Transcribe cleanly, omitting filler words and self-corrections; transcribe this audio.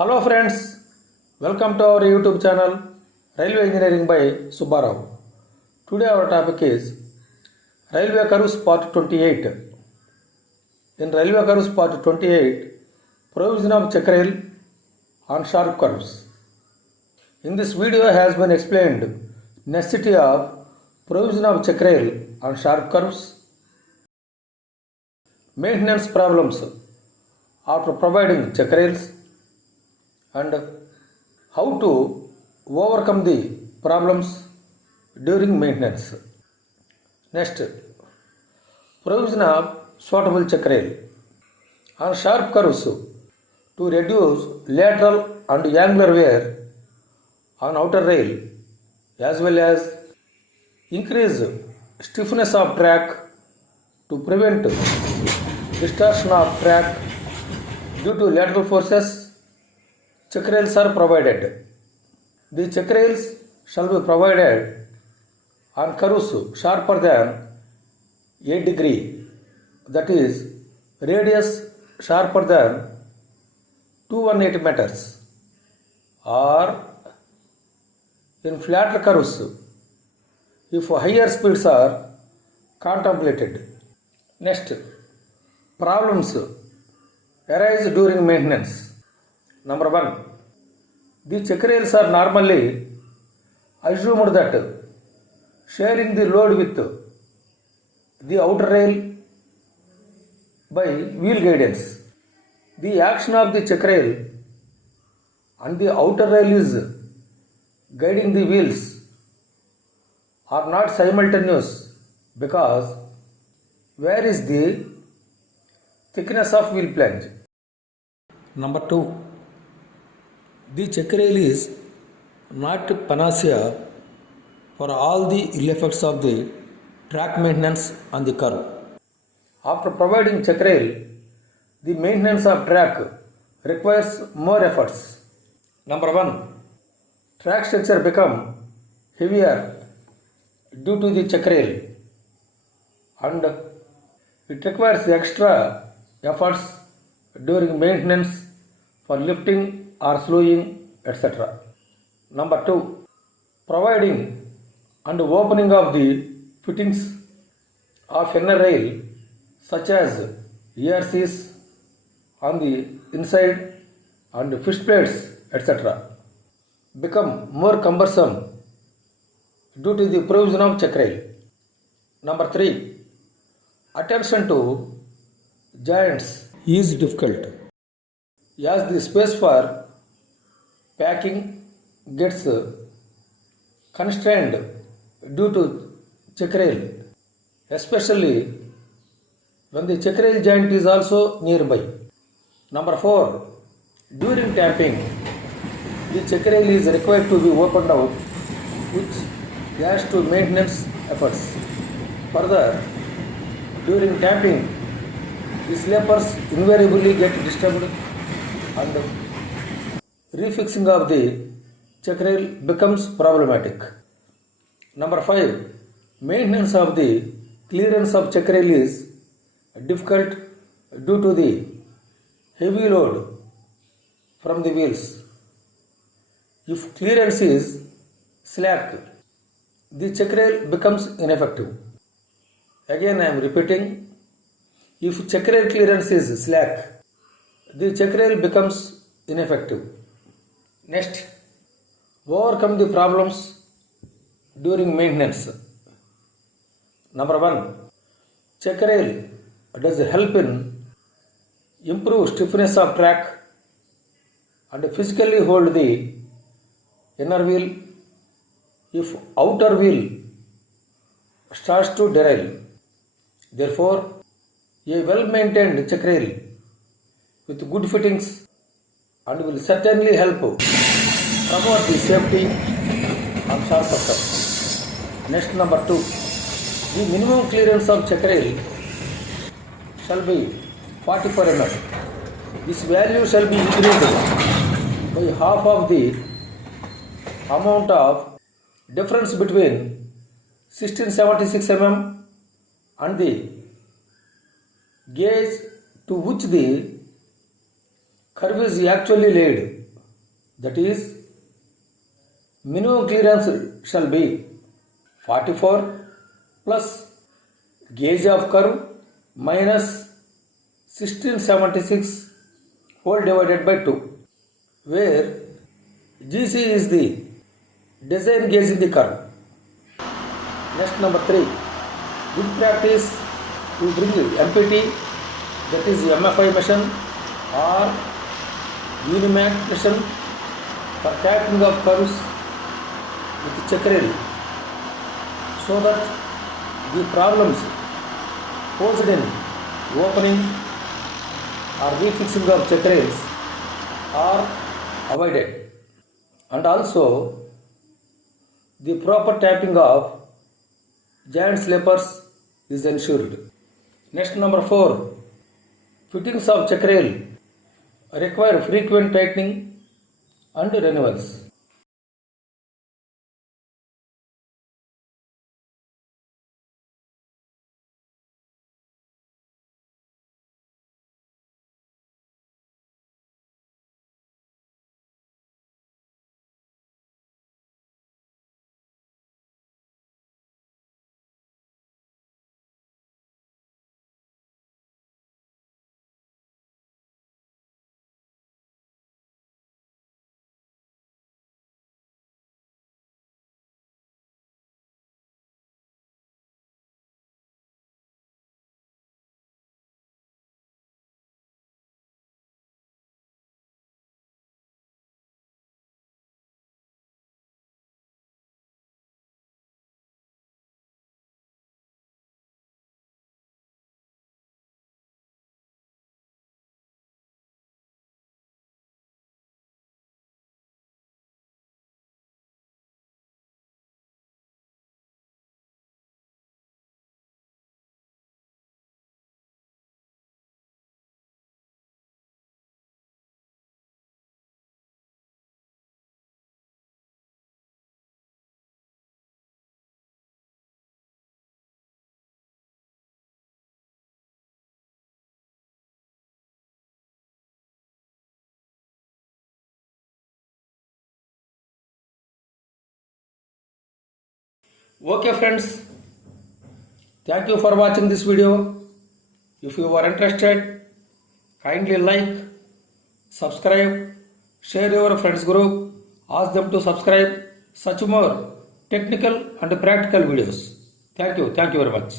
Hello friends, welcome to our YouTube channel Railway Engineering by Subbarao. Today our topic is Railway Curves Part 28. In Railway Curves Part 28, provision of check rail on sharp curves. In this video has been explained necessity of provision of check rail on sharp curves, maintenance problems after providing check rails, and how to overcome the problems during maintenance. Next, provision of suitable check rail on sharp curves to reduce lateral and angular wear on outer rail, as well as increase stiffness of track to prevent distortion of track due to lateral forces. Check rails are provided. The check rails shall be provided on curves sharper than 8 degree, that is radius sharper than 218 meters, or in flatter curves if higher speeds are contemplated. Next, problems arise during maintenance. Number 1. The check rails are normally assumed that sharing the load with the outer rail by wheel guidance. The action of the check rail and the outer rail is guiding the wheels are not simultaneous, because where is the thickness of wheel flange? Number 2. The check rail is not panacea for all the ill effects of the track maintenance on the curve. After providing check rail, the maintenance of track requires more efforts. Number 1. Track structure become heavier due to the check rail, and it requires extra efforts during maintenance for lifting or slowing, etc. Number 2. Providing and opening of the fittings of inner rail, such as ERCs on the inside and fish plates, etc., become more cumbersome due to the provision of check rail. Number 3. Attention to joints is difficult, as the space for packing gets constrained due to check rail, especially when the check rail joint is also nearby. Number 4. During tapping, the check rail is required to be opened out, which adds to maintenance efforts. Further, during tapping, the sleepers invariably get disturbed and refixing of the check rail becomes problematic. Number 5. Maintenance of the clearance of check rail is difficult due to the heavy load from the wheels. If clearance is slack, the check rail becomes ineffective. Again I am repeating, if check rail clearance is slack, the check rail becomes ineffective. Next, overcome the problems during maintenance. Number 1. Check rail does help in improve stiffness of track and physically hold the inner wheel if outer wheel starts to derail. Therefore, a well-maintained check rail with good fittings and will certainly help promote the safety on sharp curves. Next, number 2. The minimum clearance of check rail shall be 44 mm. This value shall be increased by half of the amount of difference between 1676 mm and the gauge to which the curve is actually laid. that is minimum clearance shall be 44 plus gauge of curve minus 1676 whole divided by 2, where GC is the design gauge in the curve. Next, number 3, with practice we bring MPT, that is MFI machine or Unimac machine for tapping of curves with check rail, so that the problems posed in opening or refixing of check rails are avoided, and also the proper tapping of giant slippers is ensured. Next, number 4, fittings of check rail require frequent tightening and renewals. Okay friends, thank you for watching this video. If you are interested, kindly like, subscribe, share your friends group, ask them to subscribe such more technical and practical videos. Thank you very much.